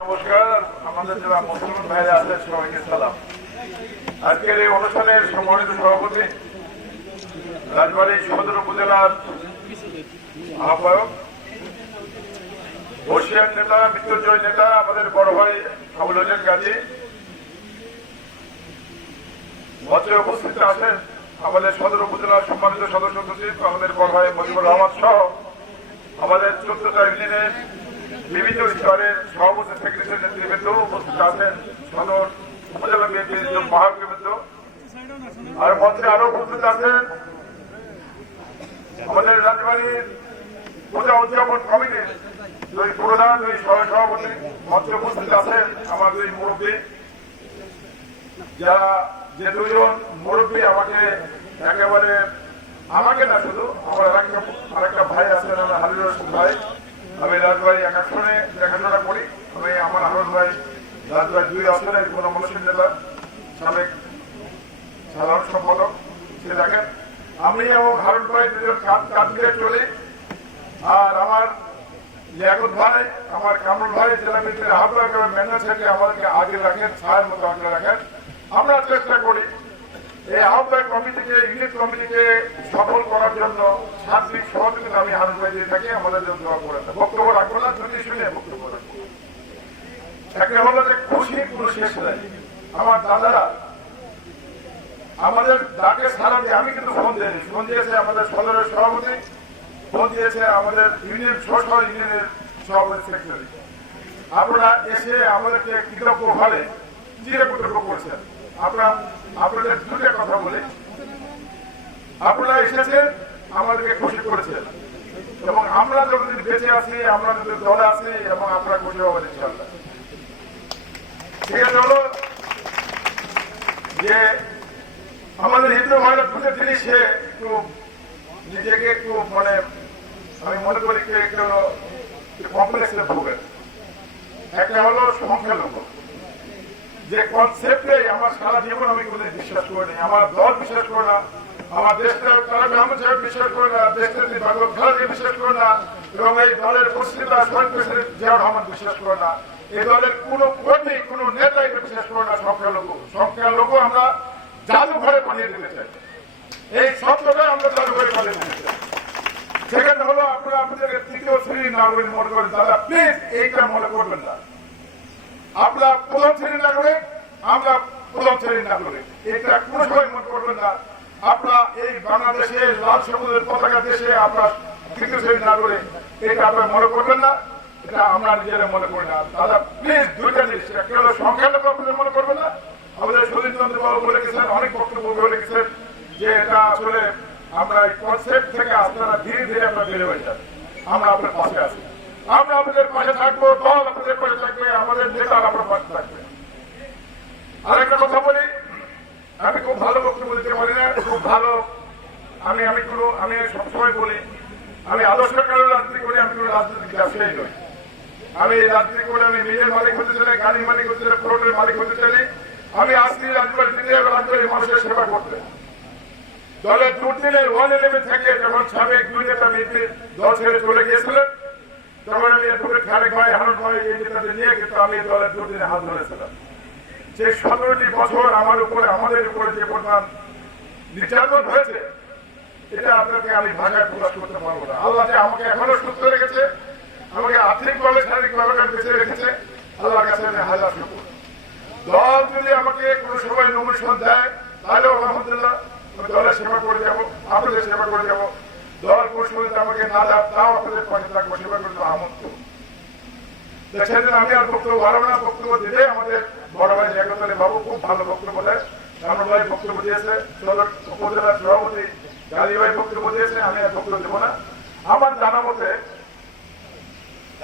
নমস্কার, আমাদের যারা মুসলমান ভাইরা আছেন সবাইকে সালাম। আজকের এই অনুষ্ঠানের সম্মানিত সভাপতি রাজবাড়ী সদর উপজেলার আহ্বায়ক, বর্ষিয়ান নেতা, মৃত্যুঞ্জয় নেতা, আমাদের বড় ভাই আবুল হোসেন গাজী। মঞ্চে উপস্থিত আছেন আমাদের সদর উপজেলার সম্মানিত সদস্য সচিব, আমাদের বড় ভাই মজিবুর রহমান সহ আমাদের চোদ্দটা ইউনিয়নের বিভিন্ন স্তরের সভাপতি সেক্রেটারি নেতৃবৃন্দ উপস্থিত আছেন সদর উপজেলা বিএনপির মহাকবিবৃন্দ আর মঞ্চে আরও উপস্থিত আছেন আমাদের রাজবাড়ির পূজা উদযাপন কমিটির দুই প্রধান, দুই সহ সভাপতি মঞ্চে উপস্থিত আছেন আমার দুই মুরব্বী। যারা যে দুজন মুরব্বী আমাকে একেবারে আমাকে না শুধু, আমার আরেকটা ভাই আছেন, আমার রশিদ ভাই। আমি রাজবাড়ি এক আসনে দেখাশোনা করি। আমি আমার আহমদ ভাই রাজবাড়ি দুই কোন মনসিন নেতা সাবেক সাধারণ সম্পাদক। সে দেখেন, আমি এবং হারুন ভাই দুজন কাজ মিলে চলি। আর আমার লিয়াকত ভাই, আমার কামরুল ভাই, জেলা মিত্রের আহ্বায়ক এবং ম্যানেজার থেকে আমাদেরকে আগে রাখেন, ছায়ের মতো আগে রাখেন। আমরা চেষ্টা করি এই আহ্বায়ক কমিটিকে, ইউনিট কমিটিকে সফল করার জন্য সার্বিক সহযোগিতা আমি হারুন দিয়ে থাকি, আমাদের জন্য দোয়া করে বক্তব্য রাখব না, যদি শুনে বক্তব্য রাখব। একটা হলো খুশি কোনো শেষ আমার দাদারা, আমাদের ডাকে সারা দিয়ে আমি কিন্তু ফোন দিইনি। ফোন দিয়েছে আমাদের সদরের সভাপতি, ফোন দিয়েছে আমাদের ইউনিয়ন ছোট ইউনিয়নের সভাপতি সেক্রেটারি। আপনারা এসে আমাদেরকে কৃতজ্ঞ ভাবে চিরে কর্তব্য করছেন। আপনারা এসেছেন, আমাদেরকে খুশি করেছেন। এবং আমরা যতদিন বেঁচে আছি, আমরা যদি দলে আছি, এবং আপনারা খুশি হবেন যে আমাদের হিন্দু ভাইরা দুটো জিনিসে একটু নিজেকে একটু মানে আমি মনে করি একটু কমপ্লেক্সে ভোগেন। একটা হলো সংখ্যালঘু। যে কনসেপ্টে আমার সারা জীবন আমি কোনোদিন বিশ্বাস করিনি আমার দল বিশ্বাস করে না, আমার দেশটা তারা ব্রাহ্মণ সাহেব বিশ্বাস করে না, দেশটা ভাগবত খালাকে বিশ্বাস করে না, এবং এই দলের মুসলিমরা শহীদ প্রেসিডেন্ট জিয়াউর রহমান বিশ্বাস করে না, এই দলের কোন কর্মী, কোন নেতা বিশ্বাস করে না সংখ্যালঘু সংখ্যালঘু আমরা জাদুঘরে বানিয়ে দিতে চাই। এই শব্দটা আমরা জাদুঘরে বানিয়ে দিতে চাই। সেখানে হলো আপনারা আপনাদের তৃতীয় শ্রেণির নাগরিক মনে করেন, দাদা প্লিজ এইটা মনে করবেন না। আমরা প্রথম শ্রেণির নাগরিক, আমরা প্রথম শ্রেণির নাগরিক। এটা কোনো সময় মনে করবেন না। আপনারা এই বাংলাদেশে লাল সবুজের পতাকা দেশে আপনার তৃতীয় শ্রেণির নাগরিক। এটা আপনারা মনে করবেন না। বাবু বলে অনেক বক্তব্য যে এটা আসলে আমরা কনসেপ্ট থেকে ধীরে ধীরে হয়ে আমরা আপনার পাশে আছি। আমরা আপনাদের পাশে থাকব, দল আপনাদের পাশে থাকবে, আমাদের নেতা আপনার পাশে থাকবে। আরেকটা কথা বলি, আমি খুব ভালো বক্তব্য দিতে পারি না, খুব ভালো। আমি আমি কোনো, আমি সবসময় বলি, আমি আদর্শ কারণে রাজনীতি করি আমি কোনো রাজনৈতিক ব্যবসায়ী নই। আমি রাজনীতি করে আমি নিজের মালিক হতে চাই, গাড়ির মালিক হতে চাই প্লটের মালিক হতে চাই। আমি আসছি রাজবাড়ি দিতে রাজবাড়ির মানুষের সেবা করতে। দলের দুর্দিনের ওয়ান ইলেভেন থেকে যখন সাবেক দুই নেতা নেত্রী দল ছেড়ে চলে গিয়েছিলেন আমাদের উপরে যে এটা আপনাকে আমি আল্লাহ আমাকে এখনও সুস্থ রেখেছে, আমাকে আর্থিকভাবে, শারীরিকভাবে বেঁচে রেখেছে, আল্লাহর কাছে আমি হাজার দল যদি আমাকে কোনো সময় নমিশন দেয়, তাহলেও আলহামদুলিল্লাহ দলের সেবা করে যাব, আপনাদের সেবা করে যাব। দল কোনো আমাকে না দেয় তাও আপনাদের পাশে থাকব সেবা আমন্ত্রণ। আমি আর বক্তব্য, ভালো না বক্তব্য দিলে আমাদের বড় ভাই জাগতলে বাবু খুব ভালো বক্তব্য দেয়। আমার জানা মতে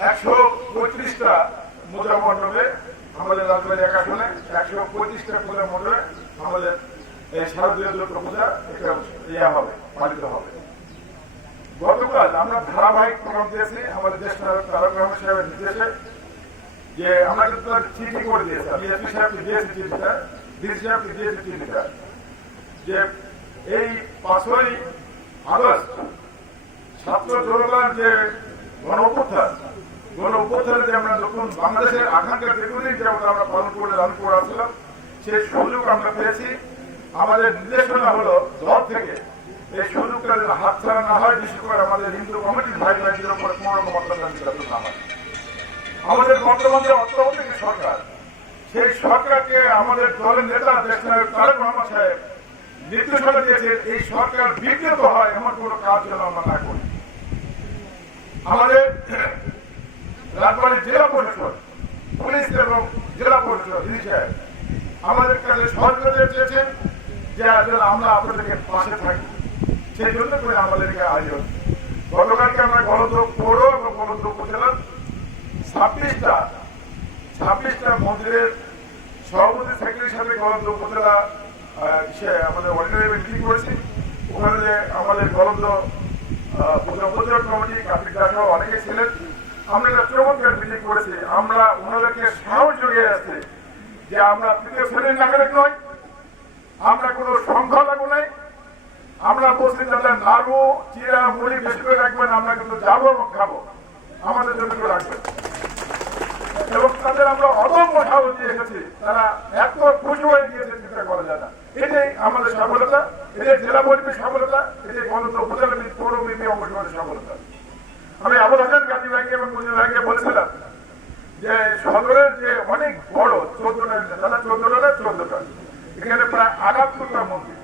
একশো পঁয়ত্রিশটা মণ্ডপে আমাদের রাজবাড়ি এক পঁয়ত্রিশটা পূজা মণ্ডপে আমাদের পূজা এটা ইয়ে হবে, পালিত হবে। গতকাল আমরা ধারাবাহিক প্রোগ্রাম দিয়েছি, আমাদের দেশ তারক সাহেবের নির্দেশে, যে আমরা কিন্তু চিঠি করে দিয়েছি যে এই পাঁচই আগস্ট ছাত্র জনগণ যে গণ অভ্যুত্থান গণ অভ্যুত্থানে যে আমরা নতুন বাংলাদেশের আকাঙ্ক্ষা দীর্ঘদিন যেমন আমরা পালন করে রান করে আসছিলাম সেই সুযোগ আমরা পেয়েছি। আমাদের নির্দেশনা হলো, দল থেকে এই সুযোগটা যেন হাত ছাড়া না হয় বিশেষ করে আমাদের হিন্দু কমিটির ভাই ভাইদের উপরে কোনো রকম না হয় আমাদের বর্তমান অর্থনৈতিক সরকার, সেই সরকারকে আমাদের দলের নেতা দেশ তারেক রহমান সাহেব নির্দেশনা দিয়েছে, এই সরকার বিকৃত হয় এমন কোনো কাজ যেন আমরা না করি। আমাদের রাজবাড়ী জেলা পরিষদ, পুলিশ এবং জেলা পরিষদ ইনি সাহেব আমাদের কাছে সহযোগিতা চেয়েছেন যে আমরা আপনাদেরকে পাশে থাকি। সেই জন্য করে আমাদেরকে আয়োজন। গতকালকে আমরা গণদোপ পৌর এবং গণদোপ উপজেলার ছাব্বিশটা ছাব্বিশটা মন্দিরের সভাপতি সেক্রেটারির সাথে গলন্দ উপজেলা আমাদের অর্ডিনারি মিটিং করেছি ওখানে যে আমাদের ছিলেন। আমরা একটা চমৎকার মিটিং করেছি। আমরা ওনাদেরকে যে আমরা আমরা কোনো সংখ্যা লাগু নাই। আমরা বলছি যাদের নাড়ু চিরা, মুড়ি বেশি করে রাখবেন, আমরা কিন্তু যাব এবং খাব। আমাদের জন্য করে রাখবেন এবং তাদের আমরা অদম্য সাহস দিয়ে এসেছি, তারা এত খুশি হয়ে গিয়েছে চিন্তা করা যায় না। এটাই আমাদের সফলতা, এটাই জেলা পরিবেশ সফলতা, এটাই গণতন্ত্র উপজেলা মি- পৌর মিপি অংশগ্রহণের সফলতা। আমি আবুল হাসান গান্ধী ভাইকে এবং মুজিব ভাইকে বলছিলাম যে সদরের যে অনেক বড় চোদ্দটা তারা চোদ্দটা চোদ্দটা এখানে প্রায় আটাত্তরটা মন্দির।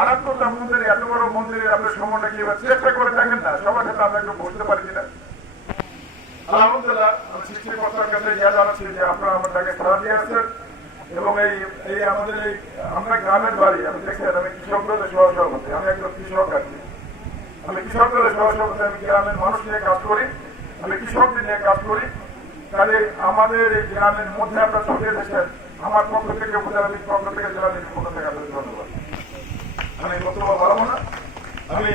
আটাত্তরটা মন্দিরে এত বড় মন্দিরে আপনার সম্মানটা কি চেষ্টা করে দেখেন না? সবার সাথে আমরা একটু বসতে পারি কিনা? যে আপনারা সারা দিয়ে আসছেন এবং এই আমাদের এই, আমরা গ্রামের বাড়ি, আমি আমি আমি কৃষক আছি আমি গ্রামের মানুষ নিয়ে কাজ করি কৃষকদের নিয়ে কাজ করি। কাজে আমাদের এই গ্রামের মধ্যে আপনারা ছড়িয়ে এসেছেন আমার পক্ষ থেকে উপজেলা পক্ষ থেকে জেলা পক্ষ থেকে আপনাদের ধন্যবাদ। আমি বক্তব্য বাড়াবো না। আমি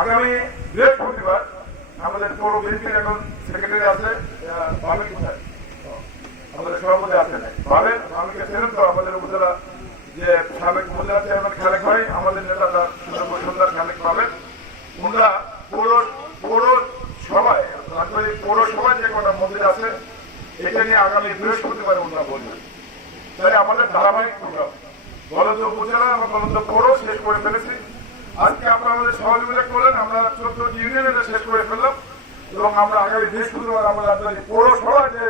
আগামী বৃহস্পতিবার আমাদের পৌর বিএনপির এখন সেক্রেটারি আছে আমাদের সভাপতি আছেন। পাবেন আমি ছিলেন তো আমাদের উপজেলা যে সাবেক উপজেলা চেয়ারম্যান খালেক ভাই, আমাদের নেতা তার সুন্দর খালেক পাবেন। ওনারা পৌর পৌর সভায় পৌরসভায় যে কটা মন্দির আছে, এটা নিয়ে আগামী বৃহস্পতিবার ওনারা বলবেন। তাই আমাদের ধারাবাহিক গলন্দ উপজেলা এবং গলন্দ পৌর শেষ করে ফেলেছি। আজকে আপনারা আমাদের সহযোগিতা করলেন, আমরা চোদ্দ ইউনিয়নে শেষ করে ফেললাম এবং আমরা আগামী বৃহস্পতিবার আমরা রাজধানী পৌরসভা যে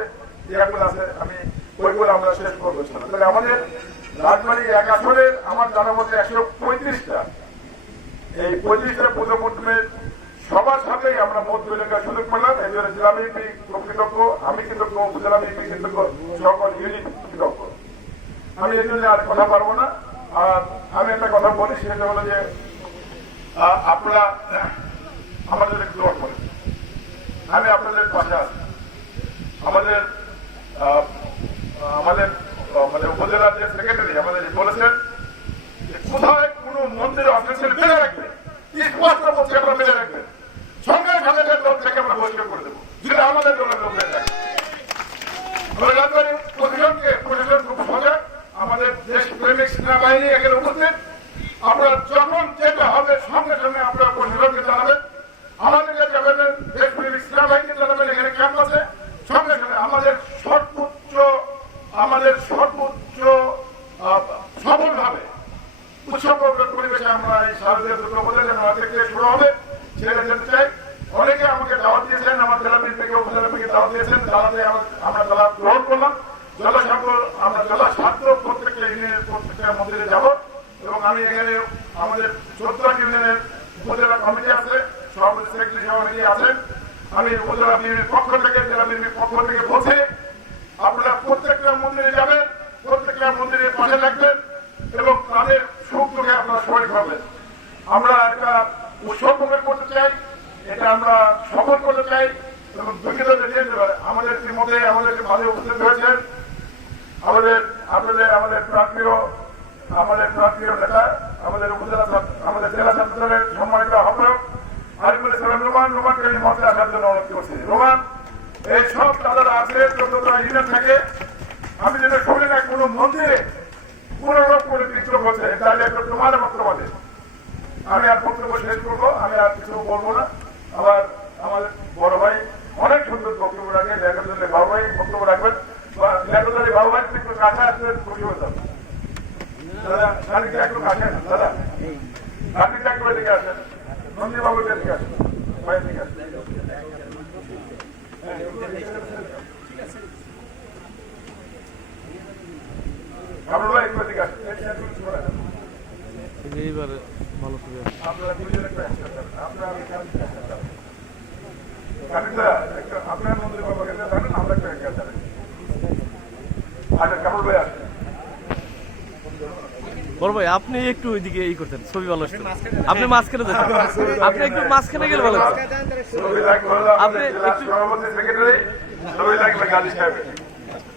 জায়গাগুলো আছে, আমি ওইগুলো আমরা শেষ করব। তাহলে আমাদের রাজবাড়ি এক আসরের আমার জানা মধ্যে একশো পঁয়ত্রিশটা। এই পঁয়ত্রিশটা পুজো মন্ডলের সবার সাথেই আমরা মত বিনিময়ের সুযোগ পেলাম। এই জন্য জেলা আমি কৃতজ্ঞ, উপজেলা বিএনপি কৃতজ্ঞ, সকল ইউনিট কৃতজ্ঞ। আমি এই জন্য আর কথা পারব না। আমি একটা কথা বলি, সেটা হলো যে আপনারা, আমাদের একটু করেন। আমি আপনাদের পাশে আছি। আমাদের আমাদের মানে উপজেলার যে সেক্রেটারি আমাদের বলেছেন কোথায় কোনো মন্দির অফিসের মেলে রাখবে সঙ্গে সঙ্গে লোক থেকে আমরা বহিষ্কার করে দেবো যদি আমাদের দলের লোক মেলে রাখবে আমরা রাজবাড়ি প্রশাসনকে প্রশাসন খুব সজাগ আমাদের দেশ প্রেমিক সেনাবাহিনী এখানে উপস্থিত আপনারা যখন যেটা হবে সঙ্গে সঙ্গে আপনারা প্রশাসনকে জানাবেন আমাদেরকে জানাবেন দেশ প্রেমিক সেনাবাহিনীকে জানাবেন এখানে ক্যাম্প আছে সঙ্গে সঙ্গে আমাদের সর্বোচ্চ আমাদের সর্বোচ্চ আহ, সফলভাবে উৎসব পরিবেশে আমরা এই শারদীয় দুর্গা পূজা যেন আজকে থেকে শুরু হবে সেটা জানতে চাই অনেকে আমাকে দাওয়াত দিয়েছেন আমার জেলা বিএনপি থেকে উপজেলা থেকে দাওয়াত দিয়েছেন দাওয়াতে আমরা- আমরা দাওয়াত গ্রহণ করলাম জেলা ছাত্র আমরা জেলা ছাত্র প্রত্যেকটা ইউনিয়নের প্রত্যেকটা মন্দিরে যাব এবং আমি এখানে আমাদের চোদ্দ ইউনিয়নের উপজেলা কমিটি আছে, সভাপতি সেক্রেটারি সভাপতি আমি উপজেলা বিএনপির পক্ষ থেকে, জেলা বিএনপির থেকে বলছি, আপনারা প্রত্যেকটা মন্দিরে যাবেন, প্রত্যেকটা মন্দিরের পাশে থাকবেন এবং তাদের সুখ দুঃখে আপনারা শরীর আমরা একটা উৎসব করতে চাই, এটা আমরা সফল করতে চাই এবং দুঃখিত আমাদের মধ্যে আমাদের মাঝে উপস্থিত হয়েছেন? আমাদের, আপনাদের, আমাদের প্রান্তীয় আমাদের প্রান্তীয় নেতা, আমাদের উপজেলা আমাদের জেলা ছাত্র দলের সম্মানিত আহ্বায়ক রোমান জন্য অনুরোধ করছি। এই সব আছে আমি যেটা শুনি না কোনো মন্দিরে কোন করে বিক্ষোভ হচ্ছে, তাহলে একটা তোমার বক্তব্য আমি আর বক্তব্য শেষ করব, আমি আর কিছু বলব না। আবার আমাদের বড় ভাই, অনেক সুন্দর বক্তব্য বাবু ভাই বক্তব্য রাখবেন। বা লেখাজনের বাবু ভাই, একটু কাছে আসবেন খুশি দাদা কালকে একটু কাছে আসেন দাদা কালকে একটু এদিকে আসেন নন্দী বাবু এদিকে আসেন ভাই এদিকে আসেন কামরুল ভাই একটু এদিকে আসেন এইবারে ভালো করে আপনারা দুজনে একটু একসাথে থাকুন। আপনারা আমি কাজ একসাথে থাকুন। কানিকদা, একটু আপনার মন্দির বাবা কাছে থাকুন, আমরা একটু একসাথে থাকুন। আচ্ছা, কামরুল ভাই আসেন। বড় ভাই আপনি একটু ওইদিকে ই করতেন ছবি ভালো আপনি মাঝখানে যেতেন আপনি একটু মাঝখানে গেলে ভালো আপনি একটু-